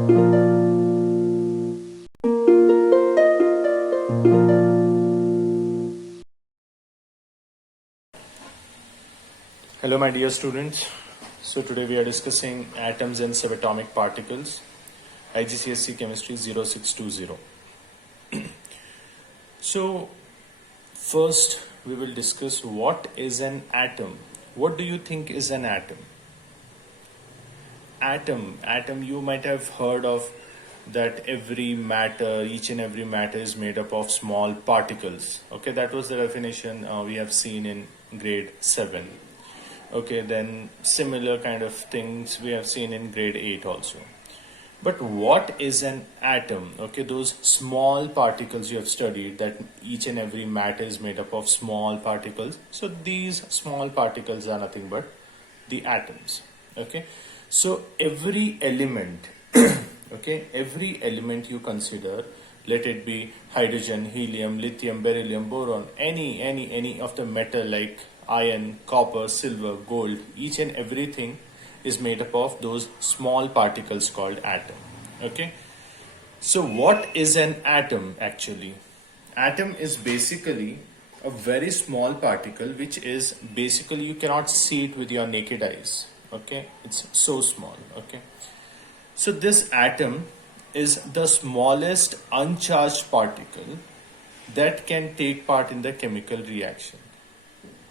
Hello my dear students. So today we are discussing atoms and subatomic particles, IGCSE Chemistry 0620. So first we will discuss what is an atom. What do you think is an atom? Atom, you might have heard of that each and every matter is made up of small particles. Okay, that was the definition we have seen in grade 7. Okay, then similar kind of things we have seen in grade 8 also. But what is an atom? Okay, those small particles you have studied, that each and every matter is made up of small particles. So these small particles are nothing but the atoms. Okay, so every element, okay, every element you consider, let it be hydrogen, helium, lithium, beryllium, boron, any of the metal like iron, copper, silver, gold, each and everything is made up of those small particles called atom. Okay, so what is an atom actually? Atom is basically a very small particle which is basically you cannot see it with your naked eyes. Okay, it's so small. Okay, so this atom is the smallest uncharged particle that can take part in the chemical reaction.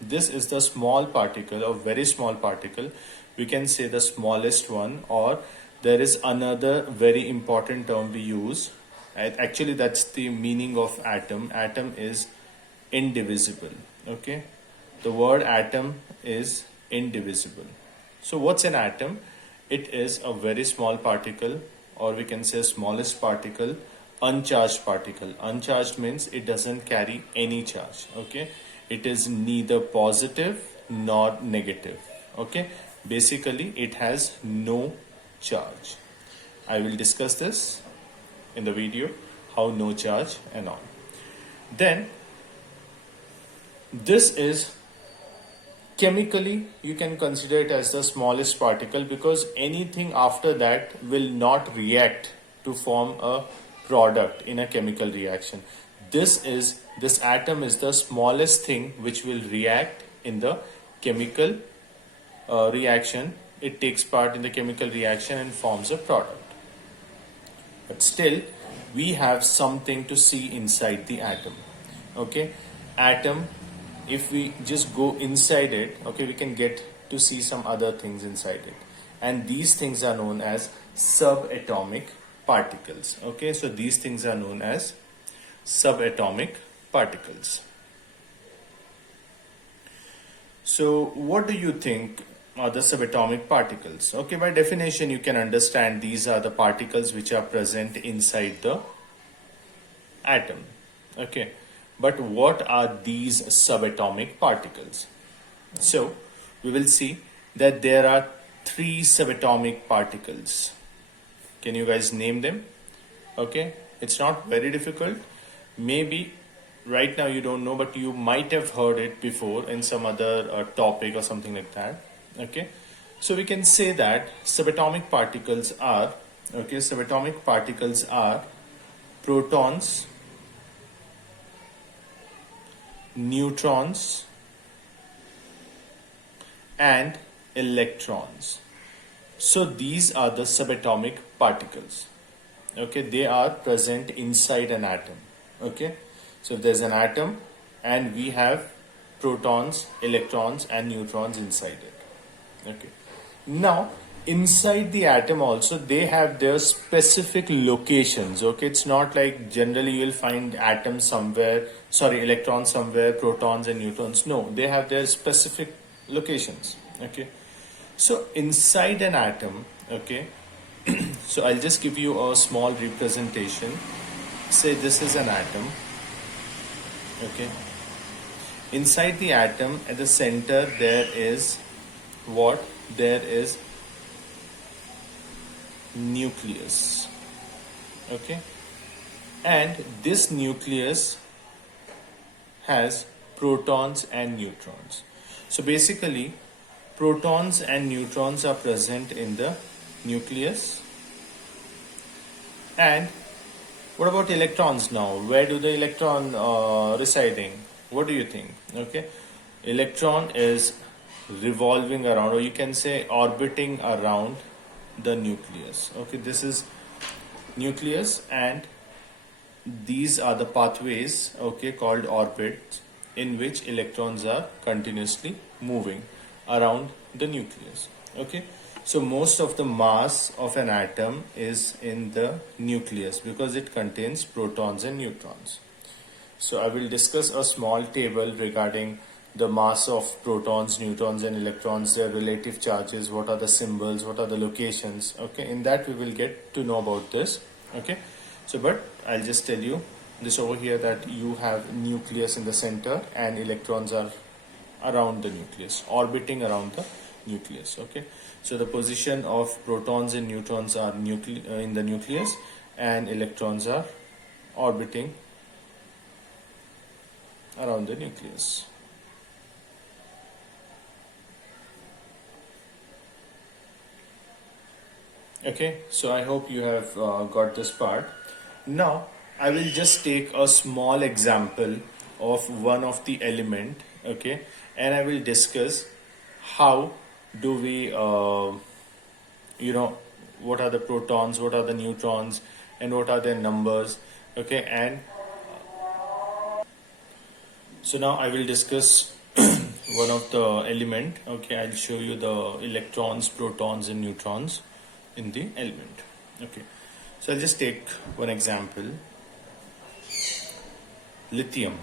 This is the small particle, or very small particle. We can say the smallest one, or there is another very important term we use. Actually, that's the meaning of atom. Atom is indivisible. Okay, the word atom is indivisible. So what's an atom? It is a very small particle, or we can say smallest particle, uncharged particle. Uncharged means it doesn't carry any charge. Okay, it is neither positive nor negative. Okay, basically it has no charge. I will discuss this in the video, how no charge and all. Then this is chemically, you can consider it as the smallest particle, because anything after that will not react to form a product in a chemical reaction. This atom is the smallest thing which will react in the chemical reaction. It takes part in the chemical reaction and forms a product. But still, we have something to see inside the atom. Okay, atom, if we just go inside it, okay, we can get to see some other things inside it. And these things are known as subatomic particles. Okay, so these things are known as subatomic particles. So what do you think are the subatomic particles? Okay, by definition you can understand these are the particles which are present inside the atom. Okay, but what are these subatomic particles? So we will see that there are 3 subatomic particles. Can you guys name them? Okay, it's not very difficult. Maybe right now you don't know, but you might have heard it before in some other topic or something like that. Okay, so we can say that subatomic particles are, okay, subatomic particles are protons, neutrons and electrons. So these are the subatomic particles. Okay, they are present inside an atom. Okay, so if there's an atom and we have protons, electrons and neutrons inside it. Okay, now inside the atom also they have their specific locations. Okay, it's not like generally you'll find atoms somewhere, electrons somewhere, protons and neutrons. No, they have their specific locations. Okay, so inside an atom, okay, so I'll just give you a small representation. Say this is an atom. Okay, inside the atom at the center there is what? There is nucleus. Okay, and this nucleus has protons and neutrons. So basically protons and neutrons are present in the nucleus, And what about electrons now? Where do the electron residing? What do you think? Okay, electron is revolving around, or you can say orbiting around the nucleus. Okay, this is nucleus, and these are the pathways, okay, called orbits, in which electrons are continuously moving around the nucleus. Okay, so most of the mass of an atom is in the nucleus because it contains protons and neutrons. So I will discuss a small table regarding the mass of protons, neutrons and electrons, their relative charges, what are the symbols, what are the locations. Okay, in that we will get to know about this. Okay, so but I'll just tell you this over here, that you have nucleus in the center and electrons are around the nucleus, orbiting around the nucleus. Okay, so the position of protons and neutrons are in the nucleus, and electrons are orbiting around the nucleus. Okay, so I hope you have got this part. Now I will just take a small example of one of the element, okay, and I will discuss how do we what are the protons, what are the neutrons, and what are their numbers. Okay, and so now I will discuss one of the element. Okay, I'll show you the electrons, protons and neutrons in the element. Okay, so I'll just take one example. Lithium.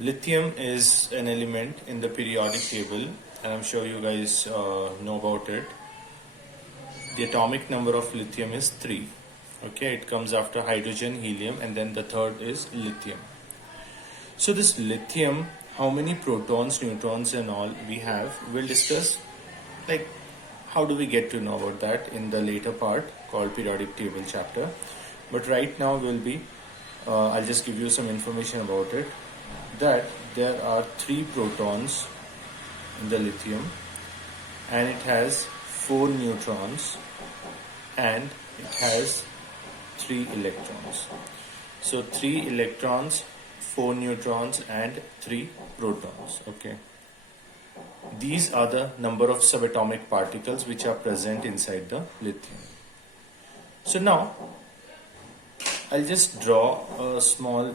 Lithium is an element in the periodic table, and I'm sure you guys know about it. The atomic number of lithium is 3. Okay, it comes after hydrogen, helium, and then the third is lithium. So this lithium, how many protons, neutrons and all we have, we'll discuss like how do we get to know about that in the later part called periodic table chapter. But right now will be I'll just give you some information about it, that there are 3 protons in the lithium, and it has 4 neutrons, and it has 3 electrons. So 3 electrons, 4 neutrons and 3 protons. Okay, these are the number of subatomic particles which are present inside the lithium. So now I'll just draw a small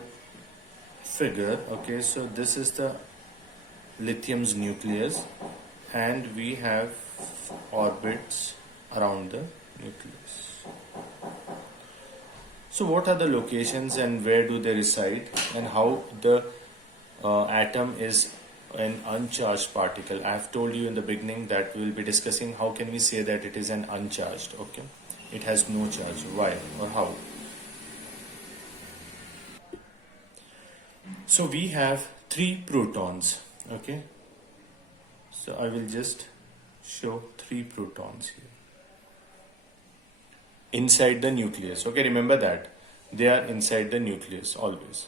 figure. Okay, so this is the lithium's nucleus, and we have orbits around the nucleus. So what are the locations and where do they reside, and how the atom is an uncharged particle? I have told you in the beginning that we will be discussing how can we say that it is an uncharged. Okay, it has no charge. Why or how? So we have 3 protons. Okay, so I will just show 3 protons here inside the nucleus. Okay, remember that they are inside the nucleus always.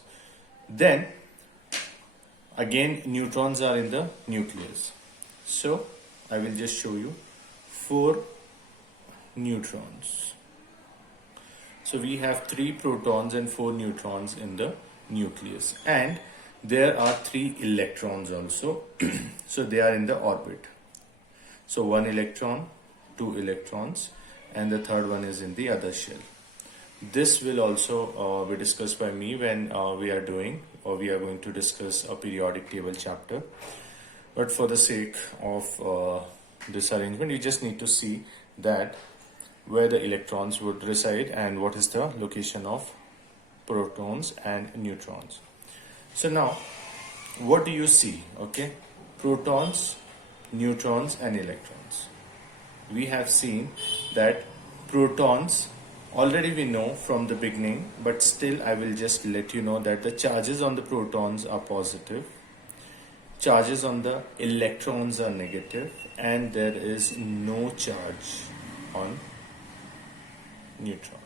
Then again neutrons are in the nucleus, so I will just show you 4 neutrons. So we have 3 protons and 4 neutrons in the nucleus, and there are 3 electrons also. So they are in the orbit. So 1 electron, 2 electrons, and the third one is in the other shell. This will also be discussed by me when we are going to discuss a periodic table chapter. But for the sake of this arrangement, you just need to see that where the electrons would reside and what is the location of protons and neutrons. So now what do you see? Okay, protons, neutrons and electrons. We have seen that protons already we know from the beginning, but still I will just let you know that the charges on the protons are positive, charges on the electrons are negative, and there is no charge on neutrons.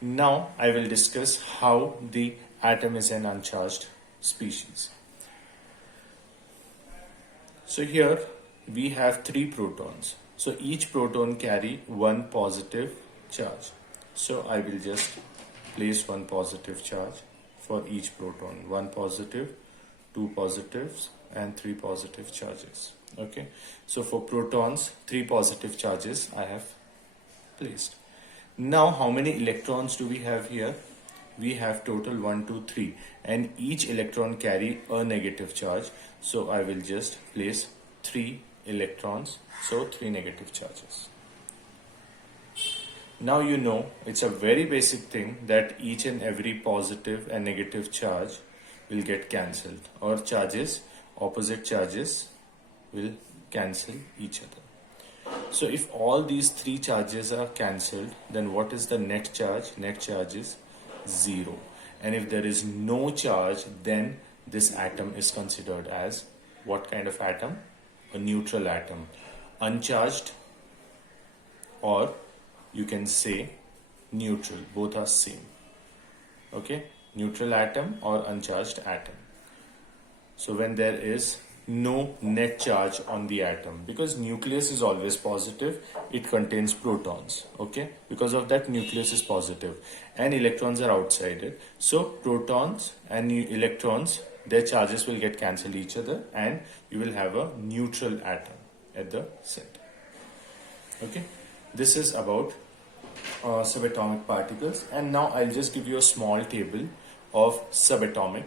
Now I will discuss how the atom is an uncharged species. So here we have 3 protons. So each proton carry one positive charge. So I will just place one positive charge for each proton. One positive, two positives, and 3 positive charges. Okay. So for protons, 3 positive charges I have placed. Now how many electrons do we have here? We have total 1, 2, 3, and each electron carry a negative charge. So I will just place 3 electrons, so 3 negative charges. Now you know it's a very basic thing that each and every positive and negative charge will get cancelled, or charges, opposite charges will cancel each other. So if all these 3 charges are cancelled, then what is the net charge? Net charge is 0. And if there is no charge, then this atom is considered as what kind of atom? A neutral atom. Uncharged, or you can say neutral. Both are same. Okay? Neutral atom or uncharged atom. So when there is no net charge on the atom, because nucleus is always positive, it contains protons. Okay? Because of that, nucleus is positive and electrons are outside it. So protons and electrons, their charges will get cancelled each other, and you will have a neutral atom at the center. Okay? This is about subatomic particles, and now I'll just give you a small table of subatomic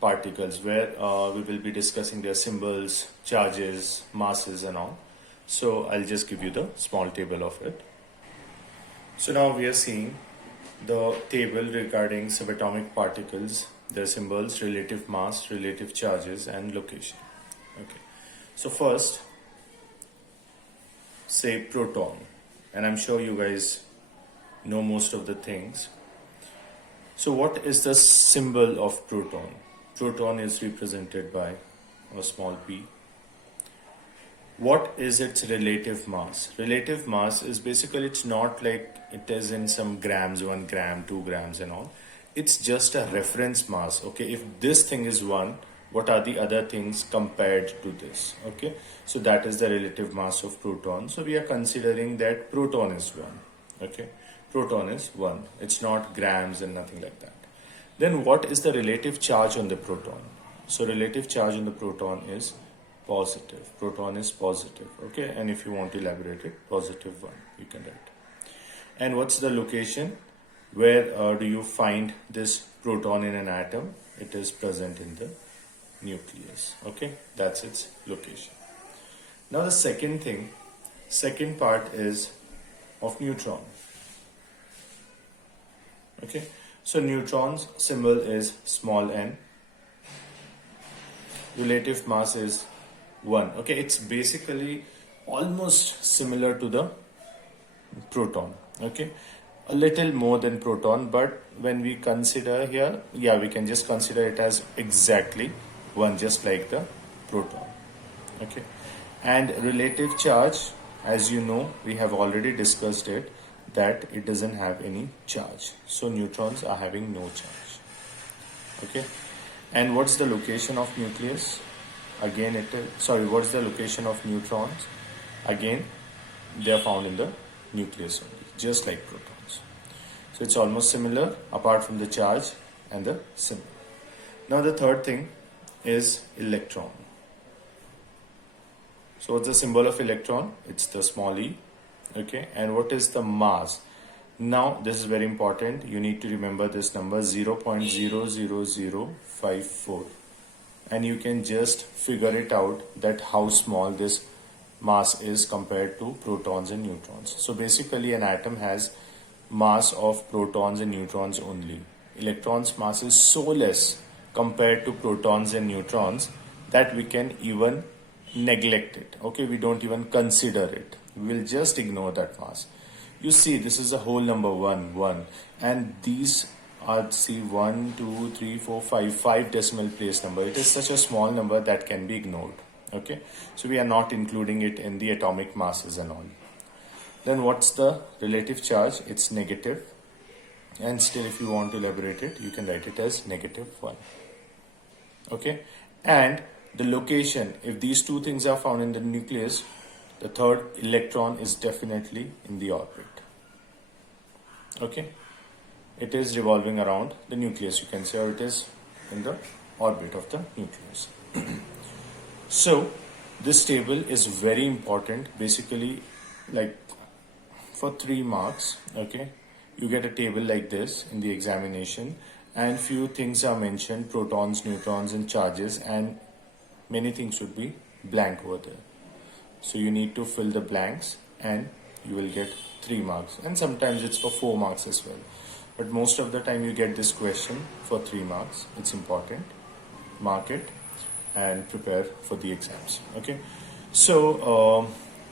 particles where we will be discussing their symbols, charges, masses and all. So I'll just give you the small table of it. So now we are seeing the table regarding subatomic particles, their symbols, relative mass, relative charges and location. Okay. So first, say proton, and I'm sure you guys know most of the things. So what is the symbol of proton? Proton is represented by a small p. What is its relative mass? Relative mass is basically, it's not like it is in some grams, 1 gram, 2 grams and all. It's just a reference mass. Okay, if this thing is 1, what are the other things compared to this? Okay, so that is the relative mass of proton. So we are considering that proton is 1. Okay, proton is 1. It's not grams and nothing like that. Then what is the relative charge on the proton? So relative charge on the proton is positive. Proton is positive. Okay, and if you want to elaborate it, positive 1 you can write. And what's the location? Where do you find this proton in an atom? It is present in the nucleus. Okay, that's its location. Now the second part is of neutron. Okay, so neutron's symbol is small n. Relative mass is 1. Okay, it's basically almost similar to the proton. Okay, a little more than proton, but when we consider here, yeah, we can just consider it as exactly 1, just like the proton. Okay, and relative charge, as you know, we have already discussed it, that it doesn't have any charge. So neutrons are having no charge. Okay, and what's the location of nucleus? Again, what's the location of neutrons? Again, they are found in the nucleus only, just like protons. So it's almost similar apart from the charge and the symbol. Now the third thing is electron. So what's the symbol of electron? It's the small e. Okay, and what is the mass? Now this is very important. You need to remember this number, 0.00054, and you can just figure it out that how small this mass is compared to protons and neutrons. So basically an atom has mass of protons and neutrons only. Electrons' mass is so less compared to protons and neutrons that we can even neglect it. Okay, we don't even consider it. We will just ignore that mass. You see, this is a whole number 1, and these are, see, 1, 2, 3, 4, 5 decimal place number. It is such a small number that can be ignored. Okay, so we are not including it in the atomic masses and all. Then what's the relative charge? It's negative, and still if you want to elaborate it, you can write it as -1. Okay, and the location, if these two things are found in the nucleus, the third electron is definitely in the orbit. Okay, it is revolving around the nucleus, you can say, or it is in the orbit of the nucleus. So this table is very important, basically, like for 3 marks. Okay, you get a table like this in the examination, and few things are mentioned: protons, neutrons, and charges, and many things should be blank over there. So you need to fill the blanks and you will get 3 marks, and sometimes it's for 4 marks as well, but most of the time you get this question for 3 marks. It's important. Mark it and prepare for the exams. Okay, so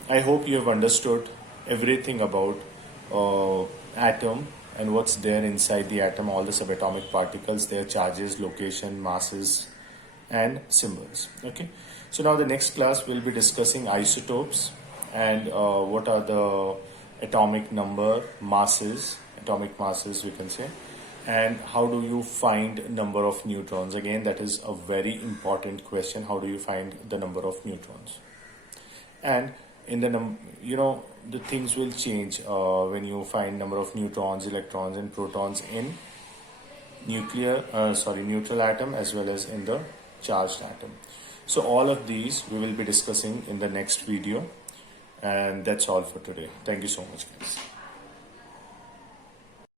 I hope you have understood everything about atom and what's there inside the atom, all the subatomic particles, their charges, location, masses, and symbols. Okay, so now the next class we'll be discussing isotopes and what are the atomic number, masses, atomic masses, we can say, and how do you find number of neutrons. Again, that is a very important question. How do you find the number of neutrons? And in the the things will change when you find number of neutrons, electrons, and protons in neutral atom as well as in the charged atom. So all of these we will be discussing in the next video, and that's all for today. Thank you so much, guys.